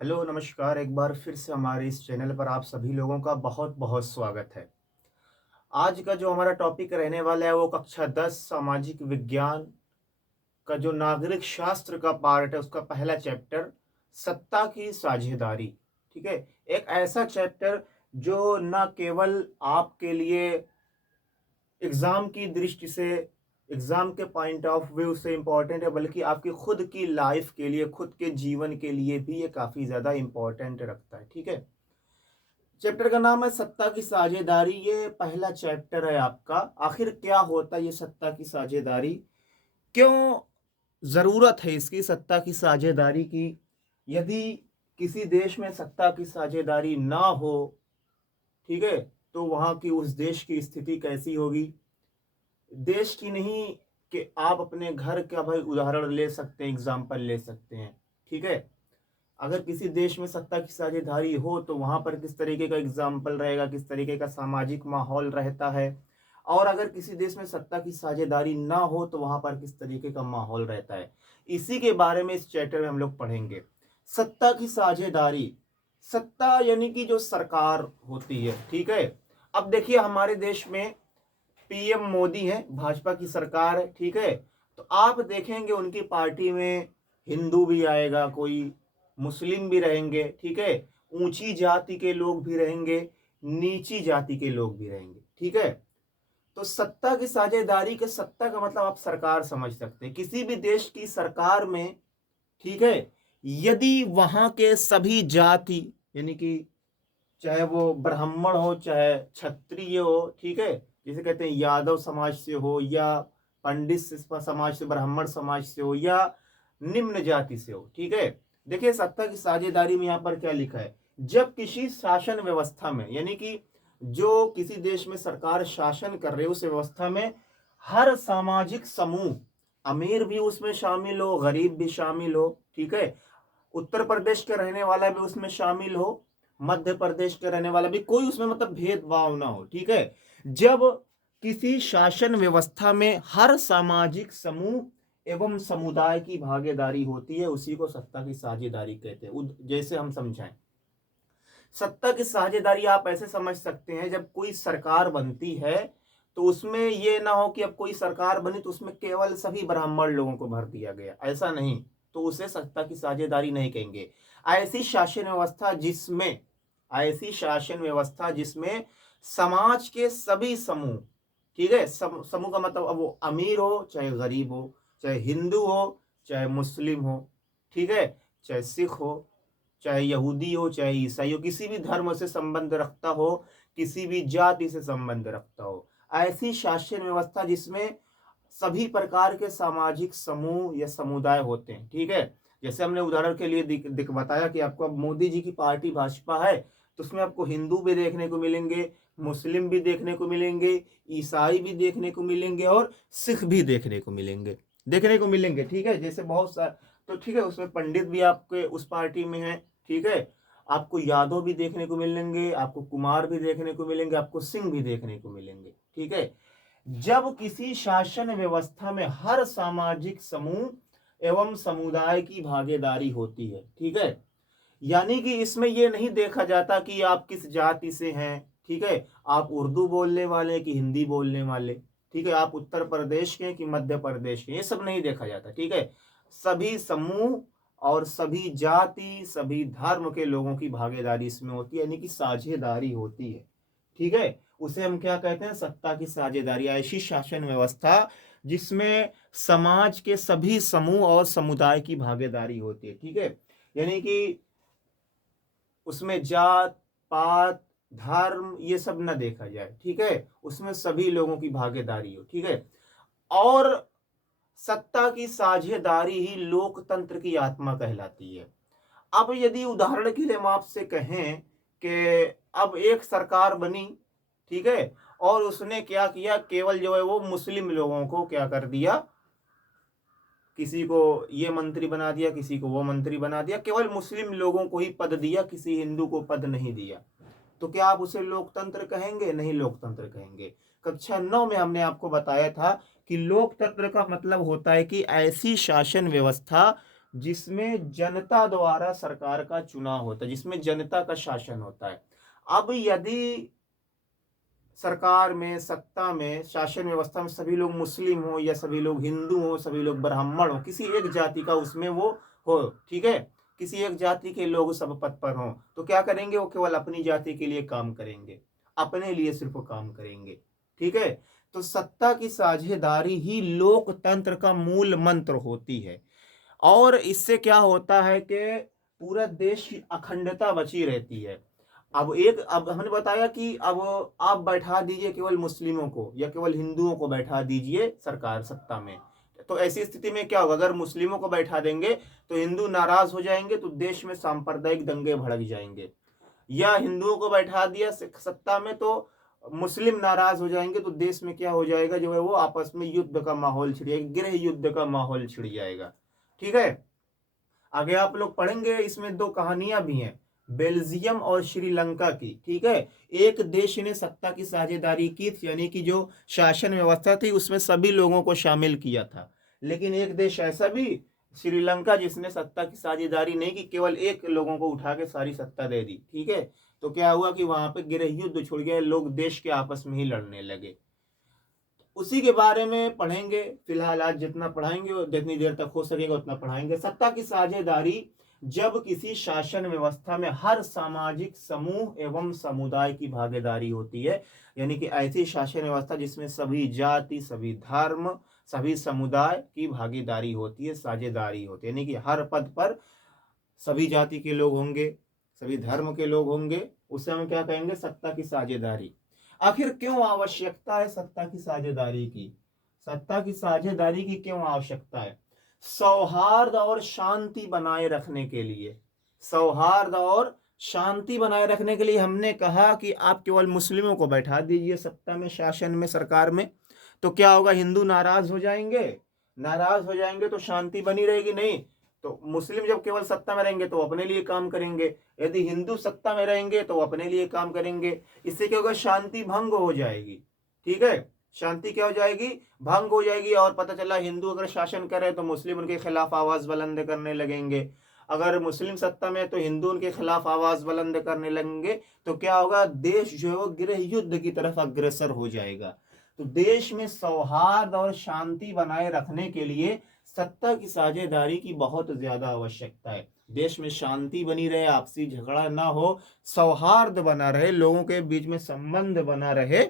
Hello नमस्कार। एक बार फिर से हमारे इस चैनल पर आप सभी लोगों का बहुत बहुत स्वागत है। आज का जो हमारा टॉपिक रहने वाला है वो कक्षा 10 सामाजिक विज्ञान का जो नागरिक शास्त्र का पार्ट है उसका पहला चैप्टर सत्ता की साझेदारी। ठीक है, एक ऐसा चैप्टर जो न केवल आपके लिए एग्जाम की दृष्टि से, एग्जाम के पॉइंट ऑफ व्यू से इम्पोर्टेंट है, बल्कि आपकी खुद की लाइफ के लिए, खुद के जीवन के लिए भी ये काफ़ी ज़्यादा इम्पोर्टेंट रखता है। ठीक है, चैप्टर का नाम है सत्ता की साझेदारी। ये पहला चैप्टर है आपका। आखिर क्या होता है ये सत्ता की साझेदारी, क्यों ज़रूरत है इसकी सत्ता की साझेदारी की? यदि किसी देश में सत्ता की साझेदारी ना हो, ठीक है, तो वहाँ की उस देश की स्थिति कैसी होगी? देश की नहीं, कि आप अपने घर का भाई उदाहरण ले सकते हैं, एग्जाम्पल ले सकते हैं। ठीक है, अगर किसी देश में सत्ता की साझेदारी हो तो वहां पर किस तरीके का एग्जाम्पल रहेगा, किस तरीके का सामाजिक माहौल रहता है, और अगर किसी देश में सत्ता की साझेदारी ना हो तो वहां पर किस तरीके का माहौल रहता है, इसी के बारे में इस चैप्टर में हम लोग पढ़ेंगे। सत्ता की साझेदारी, सत्ता यानी कि जो सरकार होती है। ठीक है, अब देखिए हमारे देश में पीएम मोदी है, भाजपा की सरकार है। ठीक है, तो आप देखेंगे उनकी पार्टी में हिंदू भी आएगा, कोई मुस्लिम भी रहेंगे। ठीक है, ऊंची जाति के लोग भी रहेंगे, नीची जाति के लोग भी रहेंगे। ठीक है, तो सत्ता की साझेदारी के, सत्ता का मतलब आप सरकार समझ सकते हैं, किसी भी देश की सरकार में। ठीक है, यदि वहां के सभी जाति, यानी कि चाहे वो ब्राह्मण हो चाहे क्षत्रिय हो, ठीक है, जिसे कहते हैं यादव समाज से हो, या पंडित समाज से, ब्राह्मण समाज से हो, या निम्न जाति से हो। ठीक है, देखिए सत्ता की साझेदारी में यहाँ पर क्या लिखा है। जब किसी शासन व्यवस्था में, यानी कि जो किसी देश में सरकार शासन कर रही है उस व्यवस्था में हर सामाजिक समूह, अमीर भी उसमें शामिल हो, गरीब भी शामिल हो। ठीक है, उत्तर प्रदेश के रहने वाला भी उसमें शामिल हो, मध्य प्रदेश के रहने वाला भी, कोई उसमें मतलब भेदभाव ना हो। ठीक है, जब किसी शासन व्यवस्था में हर सामाजिक समूह एवं समुदाय की भागीदारी होती है, उसी को सत्ता की साझेदारी कहते हैं। जैसे हम समझाएं, सत्ता की साझेदारी आप ऐसे समझ सकते हैं, जब कोई सरकार बनती है तो उसमें यह ना हो कि अब कोई सरकार बनी तो उसमें केवल सभी ब्राह्मण लोगों को भर दिया गया, ऐसा नहीं, तो उसे सत्ता की साझेदारी नहीं कहेंगे। ऐसी शासन व्यवस्था जिसमें, ऐसी शासन व्यवस्था जिसमें समाज के सभी समूह, ठीक है, समूह का मतलब अब वो अमीर हो चाहे गरीब हो, चाहे हिंदू हो चाहे मुस्लिम हो, ठीक है, चाहे सिख हो चाहे यहूदी हो चाहे ईसाई हो, किसी भी धर्म से संबंध रखता हो, किसी भी जाति से संबंध रखता हो, ऐसी शासन व्यवस्था जिसमें सभी प्रकार के सामाजिक समूह या समुदाय होते हैं। ठीक है, जैसे हमने उदाहरण के लिए दिख बताया कि आपको अब मोदी जी की पार्टी भाजपा है, तो उसमें आपको हिंदू भी देखने को मिलेंगे, मुस्लिम भी देखने को मिलेंगे, ईसाई भी देखने को मिलेंगे, और सिख भी देखने को मिलेंगे। ठीक है, जैसे बहुत सा, तो ठीक है, उसमें पंडित भी आपके उस पार्टी में है। ठीक है, आपको यादव भी देखने को मिलेंगे, आपको कुमार भी देखने को मिलेंगे, आपको सिंह भी देखने को मिलेंगे। ठीक है, जब किसी शासन व्यवस्था में हर सामाजिक समूह एवं समुदाय की भागीदारी होती है, ठीक है, यानी कि इसमें यह नहीं देखा जाता कि आप किस जाति से हैं, ठीक है, आप उर्दू बोलने वाले हैं कि हिंदी बोलने वाले, ठीक है, आप उत्तर प्रदेश के हैं कि मध्य प्रदेश के, ये सब नहीं देखा जाता। ठीक है, सभी समूह और सभी जाति, सभी धर्म के लोगों की भागीदारी इसमें होती है, यानी कि साझेदारी होती है। ठीक है, उसे हम क्या कहते हैं, सत्ता की साझेदारी। ऐसी शासन व्यवस्था जिसमें समाज के सभी समूह और समुदाय की भागीदारी होती है। ठीक है, यानी कि उसमें जात पात धर्म ये सब न देखा जाए। ठीक है, उसमें सभी लोगों की भागीदारी हो। ठीक है, और सत्ता की साझेदारी ही लोकतंत्र की आत्मा कहलाती है। अब यदि उदाहरण के लिए हम आपसे कहें कि अब एक सरकार बनी, ठीक है, और उसने क्या किया, केवल जो है वो मुस्लिम लोगों को क्या कर दिया, किसी को ये मंत्री बना दिया, किसी को वो मंत्री बना दिया, केवल मुस्लिम लोगों को ही पद दिया, किसी हिंदू को पद नहीं दिया, तो क्या आप उसे लोकतंत्र कहेंगे? नहीं लोकतंत्र कहेंगे। कक्षा 9 में हमने आपको बताया था कि लोकतंत्र का मतलब होता है कि ऐसी शासन व्यवस्था जिसमें जनता द्वारा सरकार का चुनाव होता है, जिसमें जनता का शासन होता है। अब यदि सरकार में, सत्ता में, शासन व्यवस्था में सभी लोग मुस्लिम हो या सभी लोग हिंदू हो, सभी लोग ब्राह्मण हो, किसी एक जाति का उसमें वो हो, ठीक है, किसी एक जाति के लोग सब पद पर हों, तो क्या करेंगे, वो केवल अपनी जाति के लिए काम करेंगे, अपने लिए सिर्फ काम करेंगे, ठीक है। तो सत्ता की साझेदारी ही लोकतंत्र का मूल मंत्र होती है। और इससे क्या होता है कि पूरा देश की अखंडता बची रहती है। अब हमने बताया कि अब आप बैठा दीजिए केवल मुस्लिमों को या केवल हिंदुओं को बैठा दीजिए सरकार सत्ता में, तो ऐसी स्थिति में क्या होगा, अगर मुस्लिमों को बैठा देंगे तो हिंदू नाराज हो जाएंगे, तो देश में सांप्रदायिक दंगे भड़क जाएंगे। या हिंदुओं को बैठा दिया सत्ता में तो मुस्लिम नाराज हो जाएंगे, तो देश में क्या हो जाएगा, जो है वो आपस में युद्ध का माहौल छिड़ जाएगा, गृह युद्ध का माहौल छिड़ जाएगा, ठीक है। आगे आप लोग पढ़ेंगे, इसमें दो कहानियां भी हैं, बेल्जियम और श्रीलंका की, ठीक है। एक देश ने सत्ता की साझेदारी की थी, यानी कि जो शासन व्यवस्था थी उसमें सभी लोगों को शामिल किया था। लेकिन एक देश ऐसा भी, श्रीलंका, जिसने सत्ता की साझेदारी नहीं की, केवल एक लोगों को उठा के सारी सत्ता दे दी, ठीक है। तो क्या हुआ कि वहां पे गृह युद्ध छुड़ गए, लोग देश के आपस में ही लड़ने लगे। उसी के बारे में पढ़ेंगे। फिलहाल आज जितना पढ़ाएंगे और जितनी देर तक हो सकेगा उतना पढ़ाएंगे। सत्ता की साझेदारी जब किसी शासन व्यवस्था में हर सामाजिक समूह एवं समुदाय की भागीदारी होती है, यानी कि ऐसी शासन व्यवस्था जिसमें सभी जाति, सभी धर्म, सभी समुदाय की भागीदारी होती है, साझेदारी होती है, यानी कि हर पद पर सभी जाति के लोग होंगे, सभी धर्म के लोग होंगे, उसे हम क्या कहेंगे, सत्ता की साझेदारी। आखिर क्यों आवश्यकता है सत्ता की साझेदारी की? सत्ता की साझेदारी की क्यों आवश्यकता है? सौहार्द और शांति बनाए रखने के लिए। सौहार्द और शांति बनाए रखने के लिए हमने कहा कि आप केवल मुस्लिमों को बैठा दीजिए सत्ता में, शासन में, सरकार में, तो क्या होगा, हिंदू नाराज हो जाएंगे, नाराज हो जाएंगे तो शांति बनी रहेगी नहीं। तो मुस्लिम जब केवल सत्ता में रहेंगे तो अपने लिए काम करेंगे, यदि हिंदू सत्ता में रहेंगे तो अपने लिए काम करेंगे। इससे क्या होगा, शांति भंग हो जाएगी, ठीक है। शांति क्या हो जाएगी, भंग हो जाएगी। और पता चला हिंदू अगर शासन करे तो मुस्लिम उनके खिलाफ आवाज बुलंद करने लगेंगे, अगर मुस्लिम सत्ता में तो हिंदू उनके खिलाफ आवाज बुलंद करने लगेंगे, तो क्या होगा, देश जो है वो गृह युद्ध की तरफ अग्रसर हो जाएगा। तो देश में सौहार्द और शांति बनाए रखने के लिए सत्ता की साझेदारी की बहुत ज्यादा आवश्यकता है। देश में शांति बनी रहे, आपसी झगड़ा ना हो, सौहार्द बना रहे, लोगों के बीच में संबंध बना रहे,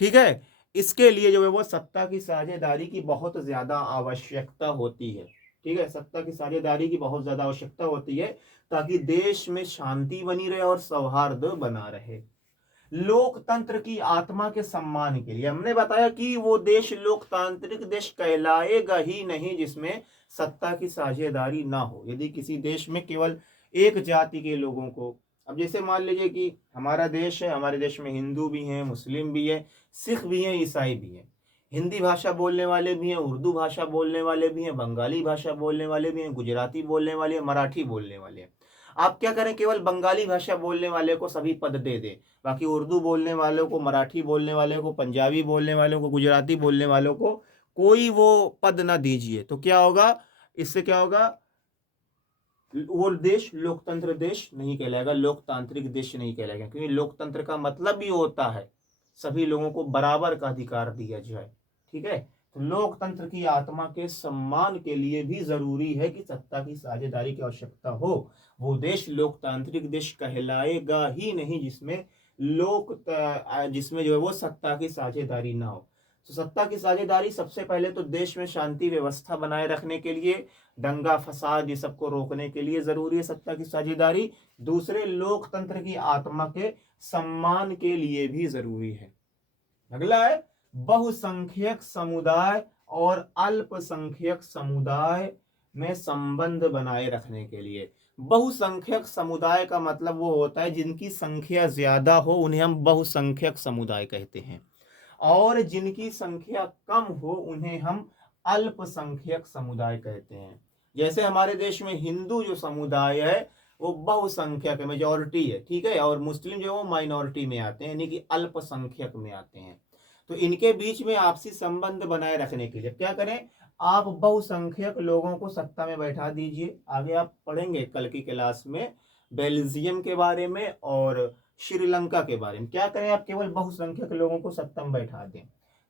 ठीक है। इसके लिए जो है वो सत्ता की साझेदारी की बहुत ज्यादा आवश्यकता होती है, ठीक है। सत्ता की साझेदारी की बहुत ज्यादा आवश्यकता होती है ताकि देश में शांति बनी रहे और सौहार्द बना रहे। लोकतंत्र की आत्मा के सम्मान के लिए हमने बताया कि वो देश लोकतांत्रिक देश कहलाएगा ही नहीं जिसमें सत्ता की साझेदारी ना हो। यदि किसी देश में केवल एक जाति के लोगों को, अब जैसे मान लीजिए कि हमारा देश है, हमारे देश में हिंदू भी हैं, मुस्लिम भी हैं, सिख भी हैं, ईसाई भी हैं, हिंदी भाषा बोलने वाले भी हैं, उर्दू भाषा बोलने वाले भी हैं, बंगाली भाषा बोलने वाले भी हैं, गुजराती बोलने वाले हैं, मराठी बोलने वाले हैं। आप क्या करें, केवल बंगाली भाषा बोलने वाले को सभी पद दे दें, बाकी उर्दू बोलने वालों को, मराठी बोलने वाले को, पंजाबी बोलने वालों को, गुजराती बोलने वालों को कोई वो पद ना दीजिए, तो क्या होगा, इससे क्या होगा, वो देश लोकतंत्र देश नहीं कहलाएगा, लोकतांत्रिक देश नहीं कहलाएगा। क्योंकि लोकतंत्र का मतलब भी होता है सभी लोगों को बराबर का अधिकार दिया जाए, ठीक है। तो लोकतंत्र की आत्मा के सम्मान के लिए भी जरूरी है कि सत्ता की साझेदारी की आवश्यकता हो। वो देश लोकतांत्रिक देश कहलाएगा ही नहीं जिसमें जिसमें जो है वो सत्ता की साझेदारी ना हो। तो सत्ता की साझेदारी सबसे पहले तो देश में शांति व्यवस्था बनाए रखने के लिए, दंगा फसाद ये सबको रोकने के लिए जरूरी है सत्ता की साझेदारी। दूसरे, लोकतंत्र की आत्मा के सम्मान के लिए भी जरूरी है। अगला है बहुसंख्यक समुदाय और अल्पसंख्यक समुदाय में संबंध बनाए रखने के लिए। बहुसंख्यक समुदाय का मतलब वो होता है जिनकी संख्या ज्यादा हो, उन्हें हम बहुसंख्यक समुदाय कहते हैं, और जिनकी संख्या कम हो उन्हें हम अल्पसंख्यक समुदाय कहते हैं। जैसे हमारे देश में हिंदू जो समुदाय है वो बहुसंख्यक मेजॉरिटी है, ठीक है, और मुस्लिम जो है वो माइनॉरिटी में आते हैं, यानी कि अल्पसंख्यक में आते हैं। तो इनके बीच में आपसी संबंध बनाए रखने के लिए क्या करें, आप बहुसंख्यक लोगों को सत्ता में बैठा दीजिए। आगे आप पढ़ेंगे कल की क्लास में बेल्जियम के बारे में और श्रीलंका के बारे में। क्या करें, आप केवल बहुसंख्यक लोगों को सत्ता में बैठा दें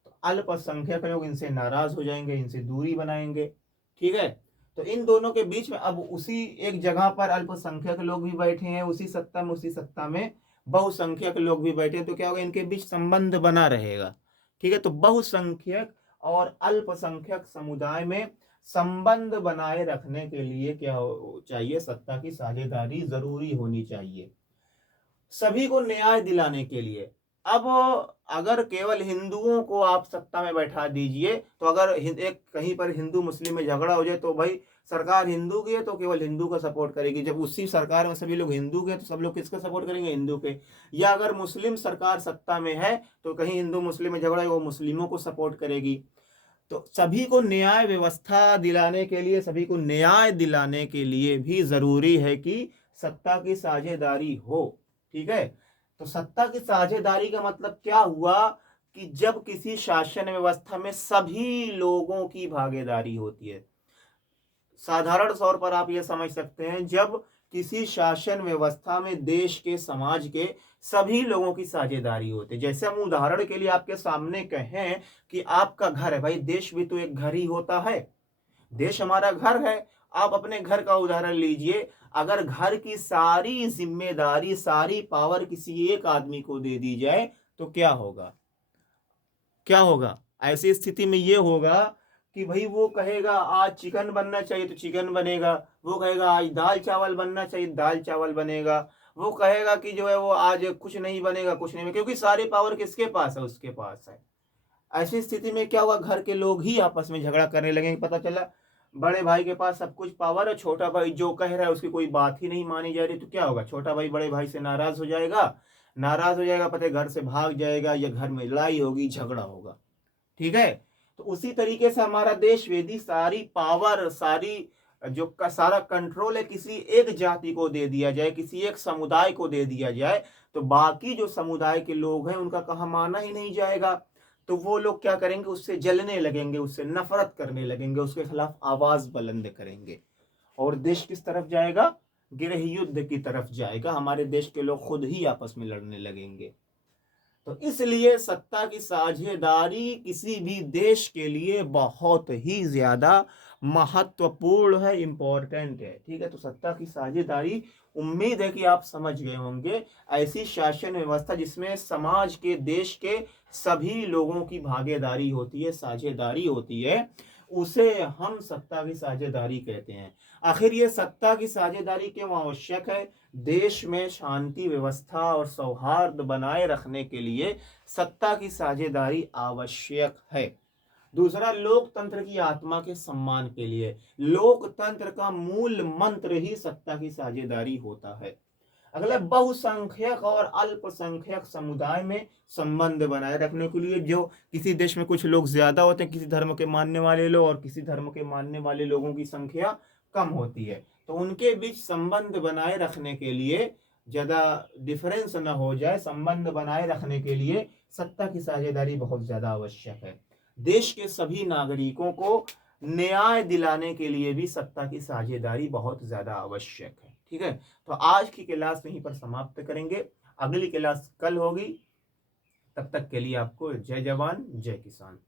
तो अल्पसंख्यक लोग इनसे नाराज हो जाएंगे, इनसे दूरी बनाएंगे। ठीक है, तो इन दोनों के बीच में अब उसी एक जगह पर अल्पसंख्यक लोग भी बैठे हैं उसी सत्ता में बहुसंख्यक लोग भी बैठे हैं, तो क्या होगा, इनके बीच संबंध बना रहेगा। ठीक है, तो बहुसंख्यक और अल्पसंख्यक समुदाय में संबंध बनाए रखने के लिए क्या चाहिए, सत्ता की साझेदारी जरूरी होनी चाहिए सभी को न्याय दिलाने के लिए। अब अगर केवल हिंदुओं को आप सत्ता में बैठा दीजिए तो अगर एक कहीं पर हिंदू मुस्लिम में झगड़ा हो जाए तो भाई सरकार हिंदू की है तो केवल हिंदू का सपोर्ट करेगी। जब उसी सरकार में सभी लोग हिंदू के तो सब लोग किसका सपोर्ट करेंगे, हिंदू के। या अगर मुस्लिम सरकार सत्ता में है तो कहीं हिंदू मुस्लिम में झगड़ा है वो मुस्लिमों को सपोर्ट करेगी। तो सभी को न्याय व्यवस्था दिलाने के लिए, सभी को न्याय दिलाने के लिए भी जरूरी है कि सत्ता की साझेदारी हो। ठीक है, तो सत्ता की साझेदारी का मतलब क्या हुआ कि जब किसी शासन व्यवस्था में सभी लोगों की भागीदारी होती है। साधारण तौर पर आप यह समझ सकते हैं, जब किसी शासन व्यवस्था में देश के समाज के सभी लोगों की साझेदारी होती है। जैसे हम उदाहरण के लिए आपके सामने कहें कि आपका घर है, भाई देश भी तो एक घर ही होता है, देश हमारा घर है। आप अपने घर का उदाहरण लीजिए, अगर घर की सारी जिम्मेदारी सारी पावर किसी एक आदमी को दे दी जाए तो क्या होगा, क्या होगा, ऐसी स्थिति में ये होगा कि भाई वो कहेगा आज चिकन बनना चाहिए तो चिकन बनेगा, वो कहेगा आज दाल चावल बनना चाहिए दाल चावल बनेगा, वो कहेगा कि जो है वो आज कुछ नहीं बनेगा कुछ नहीं बनेगा, क्योंकि सारी पावर किसके पास है, उसके पास है। ऐसी स्थिति में क्या हुआ, घर के लोग ही आपस में झगड़ा करने लगेंगे। पता चला बड़े भाई के पास सब कुछ पावर है, छोटा भाई जो कह रहा है उसकी कोई बात ही नहीं मानी जा रही, तो क्या होगा, छोटा भाई बड़े भाई से नाराज हो जाएगा, नाराज हो जाएगा, पता है घर से भाग जाएगा या घर में लड़ाई होगी झगड़ा होगा। ठीक है, तो उसी तरीके से हमारा देश यदि सारी पावर सारी जो का सारा कंट्रोल है किसी एक जाति को दे दिया जाए, किसी एक समुदाय को दे दिया जाए, तो बाकी जो समुदाय के लोग हैं उनका कहा माना ही नहीं जाएगा। तो वो लोग क्या करेंगे, उससे जलने लगेंगे, उससे नफरत करने लगेंगे, उसके खिलाफ आवाज बुलंद करेंगे और देश किस तरफ जाएगा, गृह युद्ध की तरफ जाएगा। हमारे देश के लोग खुद ही आपस में लड़ने लगेंगे। तो इसलिए सत्ता की साझेदारी किसी भी देश के लिए बहुत ही ज्यादा महत्वपूर्ण है, इंपॉर्टेंट है। ठीक है, तो सत्ता की साझेदारी उम्मीद है कि आप समझ गए होंगे, ऐसी शासन व्यवस्था जिसमें समाज के देश के सभी लोगों की भागीदारी होती है, साझेदारी होती है, उसे हम सत्ता की साझेदारी कहते हैं। आखिर ये सत्ता की साझेदारी क्यों आवश्यक है, देश में शांति व्यवस्था और सौहार्द बनाए रखने के लिए सत्ता की साझेदारी आवश्यक है। दूसरा, लोकतंत्र की आत्मा के सम्मान के लिए, लोकतंत्र का मूल मंत्र ही सत्ता की साझेदारी होता है। अगला, बहुसंख्यक और अल्पसंख्यक समुदाय में संबंध बनाए रखने के लिए, जो किसी देश में कुछ लोग ज्यादा होते हैं, किसी धर्म के मानने वाले लोग, और किसी धर्म के मानने वाले लोगों की संख्या कम होती है, तो उनके बीच संबंध बनाए रखने के लिए, ज्यादा डिफरेंस ना हो जाए, संबंध बनाए रखने के लिए सत्ता की साझेदारी बहुत ज्यादा आवश्यक है। देश के सभी नागरिकों को न्याय दिलाने के लिए भी सत्ता की साझेदारी बहुत ज्यादा आवश्यक है। ठीक है, तो आज की क्लास यहीं पर समाप्त करेंगे, अगली क्लास कल होगी। तब तक के लिए आपको जय जवान जय किसान।